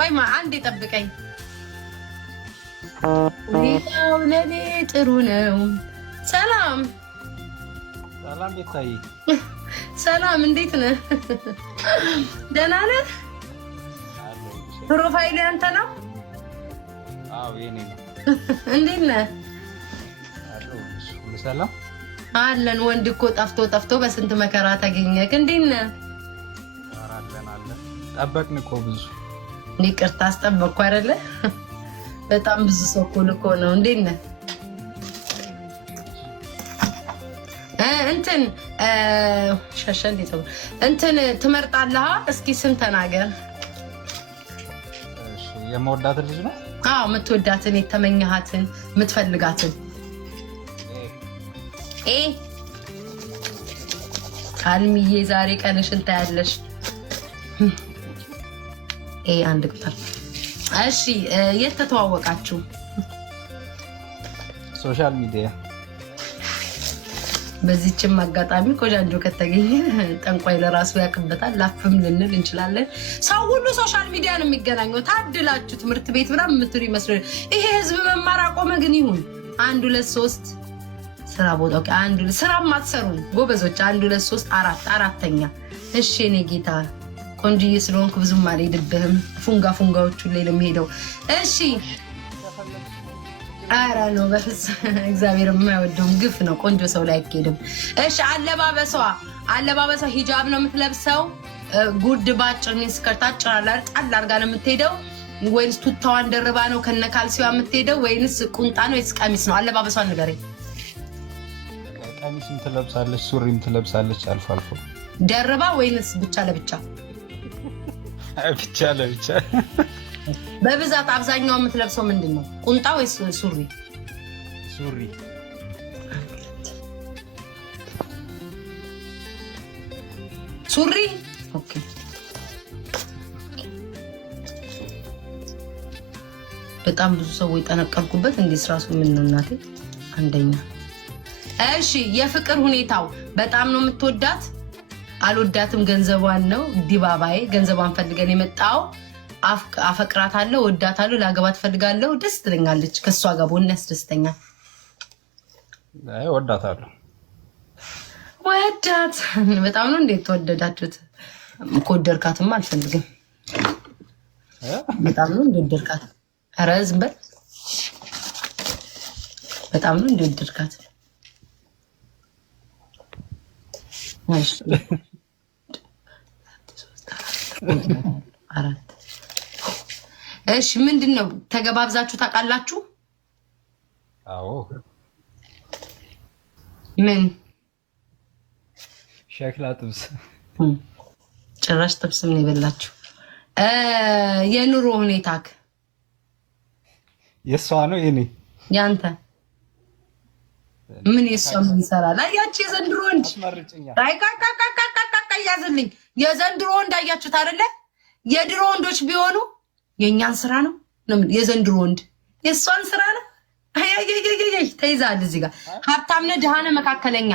ቆይማ አንዴ ጠብቀኝ። ሁኔታው ለኔ ጥሩ ነው። ሰላም ሰላም ቤታዬ። ሰላም እንዴት ነህ? ደህና ነህ? ፕሮፋይል ያንተ ነው? አዎ የኔ ነው። እንዴት ነህ? ሰላም አለን። ወንድ እኮ ጠፍቶ በስንት መከራ ተገኘክ። እንዴት ነህ? አለን ጠበቅን እኮ ብዙ። ይቅርታ አስጠበቅኩ አይደለ? በጣም ብዙ ሰው እኮ ልኮ ነው። እንዴት ነህ? እንትን ሸሸ እንዴት ነው እንትን ትመርጣለህ? እስኪ ስም ተናገር። እሺ የምወዳት ልጅ ነው? አዎ የምትወዳትን፣ የተመኘሃትን፣ የምትፈልጋትን። አልሚዬ ዛሬ ቀንሽን ታያለሽ። አንድ ቁጥር። እሺ የት ተተዋወቃችሁ? ሶሻል ሚዲያ። በዚህችም አጋጣሚ ቆንጆ ከተገኘ ጠንቋይ ለራሱ ያቅበታል። ላፍም ልንል እንችላለን። ሰው ሁሉ ሶሻል ሚዲያ ነው የሚገናኘው። ታድላችሁ። ትምህርት ቤት ምናምን የምትሉ ይመስላል። ይሄ ህዝብ መማር አቆመ። ግን ይሁን 1 2 3 ስራ ቦታ አንዱ ስራ ማትሰሩን ጎበዞች 1 2 3 4 አራተኛ። እሺ እኔ ጌታ ቆንጆዬ ስለሆንኩ ብዙም አልሄድብህም። ፉንጋዎቹ ላይ ለሚሄደው እሺ። ኧረ ነው በፍፁም እግዚአብሔር የማይወደውም ግፍ ነው። ቆንጆ ሰው ላይ አይኬድም። እሺ አለባበሷ ሂጃብ ነው የምትለብሰው? ጉድ ባጭር ሚስከርት አጭራላ ጣል አድርጋ ነው የምትሄደው ወይንስ ቱታዋን ደርባ ነው ከነካልሲዋ የምትሄደው ወይንስ ቁንጣ ነው ወይስ ቀሚስ ነው? አለባበሷን ንገረኝ። ቀሚስም ትለብሳለች ሱሪም ትለብሳለች አልፎ አልፎ። ደርባ ወይንስ ብቻ ለብቻ? ብቻ ለብቻ። በብዛት አብዛኛው የምትለብሰው ምንድን ነው? ቁንጣ ወይስ ሱሪ? ሱሪ። ኦኬ በጣም ብዙ ሰዎች ጠነቀልኩበት። እንዴት ራሱ ምን ነው እናቴ አንደኛ። እሺ የፍቅር ሁኔታው በጣም ነው የምትወዳት? አልወዳትም ገንዘቧን ነው ዲባባዬ። ገንዘቧን ፈልገን የመጣው አፈቅራታለሁ፣ ወዳታለሁ፣ ላገባት ፈልጋለሁ፣ ደስ ትለኛለች። ከሷ ጋር ቦን ያስደስተኛል። ወዳታለሁ። ወዳት በጣም ነው። እንዴት ተወደዳችሁት? ከወደድካትማ አልፈልግም። በጣም ነው እንደወደድካት። ኧረ ዝም በል። በጣም ነው እንደወደድካት። አራት። እሺ ምንድን ነው ተገባብዛችሁ ታውቃላችሁ? አዎ። ምን ሸክላ ጥብስ? ጭራሽ ጥብስ ምን ይበላችሁ? የኑሮ ሁኔታክ? የሷ ነው የኔ? ያንተ ምን የሷ ምን ይሰራል? አያችሁ የዘንድሮ ወንድ ያዝልኝ። የዘንድሮ ወንድ አያችሁት አይደለ? የድሮ ወንዶች ቢሆኑ የእኛን ስራ ነው። የዘንድሮ ወንድ የእሷን ስራ ነው። አይ ተይዛል። እዚህ ጋር ሀብታም ነህ ድሃ ነህ መካከለኛ?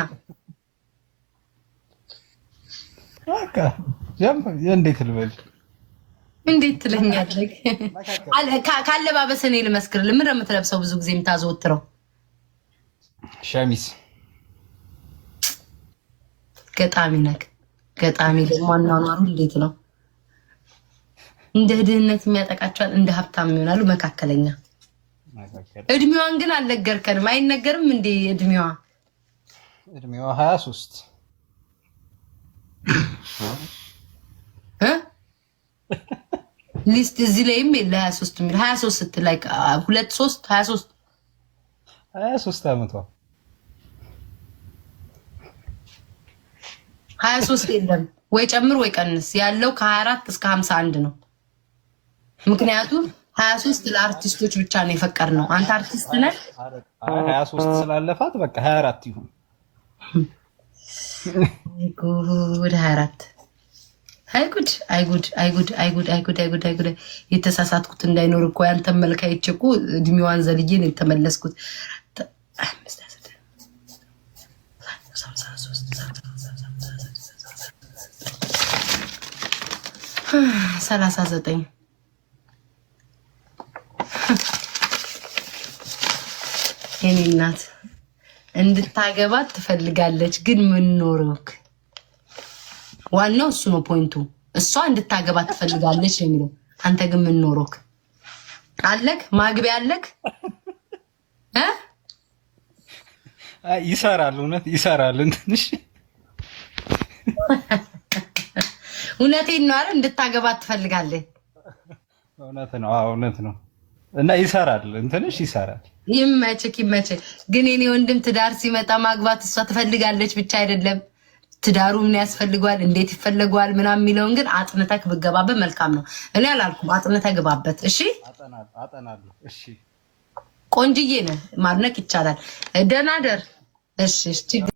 እንዴት ልበል? እንዴት ትለኛለህ? ካለባበስ እኔ ልመስክርልህ። ምን ነው የምትለብሰው ብዙ ጊዜ የምታዘወትረው? ሸሚዝ። ገጣሚ ነህ። ገጣሚ ደግሞ አኗኗሩ እንዴት ነው? እንደ ድህነት የሚያጠቃቸዋል፣ እንደ ሀብታም ይሆናሉ። መካከለኛ። እድሜዋን ግን አልነገርከንም። አይነገርም እንዴ እድሜዋ? እድሜዋ 23 ሊስት እዚህ ላይም የለ 23 የሚል 23 ስትል ላይ 2 3 23 ዓመቷ 23 የለም ወይ ጨምር ወይ ቀንስ። ያለው ከ24 እስከ 51 ነው። ምክንያቱም 23 ለአርቲስቶች ብቻ ነው የፈቀድነው። አንተ አርቲስት ነህ። 23 ስላለፋት በቃ 24 ይሁን። ወደ 24 አይጉድ አይጉድ አይጉድ አይጉድ አይጉድ አይጉድ አይጉድ። የተሳሳትኩት እንዳይኖር እኮ ያንተን መልክ አይቼ እኮ እድሜዋን ዘልዬ ነው የተመለስኩት። 39 የኔ እናት እንድታገባት ትፈልጋለች፣ ግን ምን ኖሮክ? ዋናው እሱ ነው ፖይንቱ። እሷ እንድታገባት ትፈልጋለች የሚለው አንተ ግን ምን ኖሮክ? አለክ ማግቢያ አለክ? ይሰራል፣ እውነት ይሰራል። እንትንሽ እውነቴን ነው አይደል? እንድታገባት ትፈልጋለች። እውነት ነው፣ እውነት ነው። እና ይሰራል፣ እንትንሽ ይሰራል። ይመችክ ይመችክ። ግን የኔ ወንድም ትዳር ሲመጣ ማግባት እሷ ትፈልጋለች ብቻ አይደለም፣ ትዳሩ ምን ያስፈልገዋል፣ እንዴት ይፈለገዋል ምናምን የሚለውን ግን አጥንተክ ብገባበት መልካም ነው። እኔ አላልኩም፣ አጥንተህ ግባበት። እሺ አጠናለሁ። እሺ ቆንጅዬ ነህ፣ ማድነቅ ይቻላል። ደህና ደር። እሺ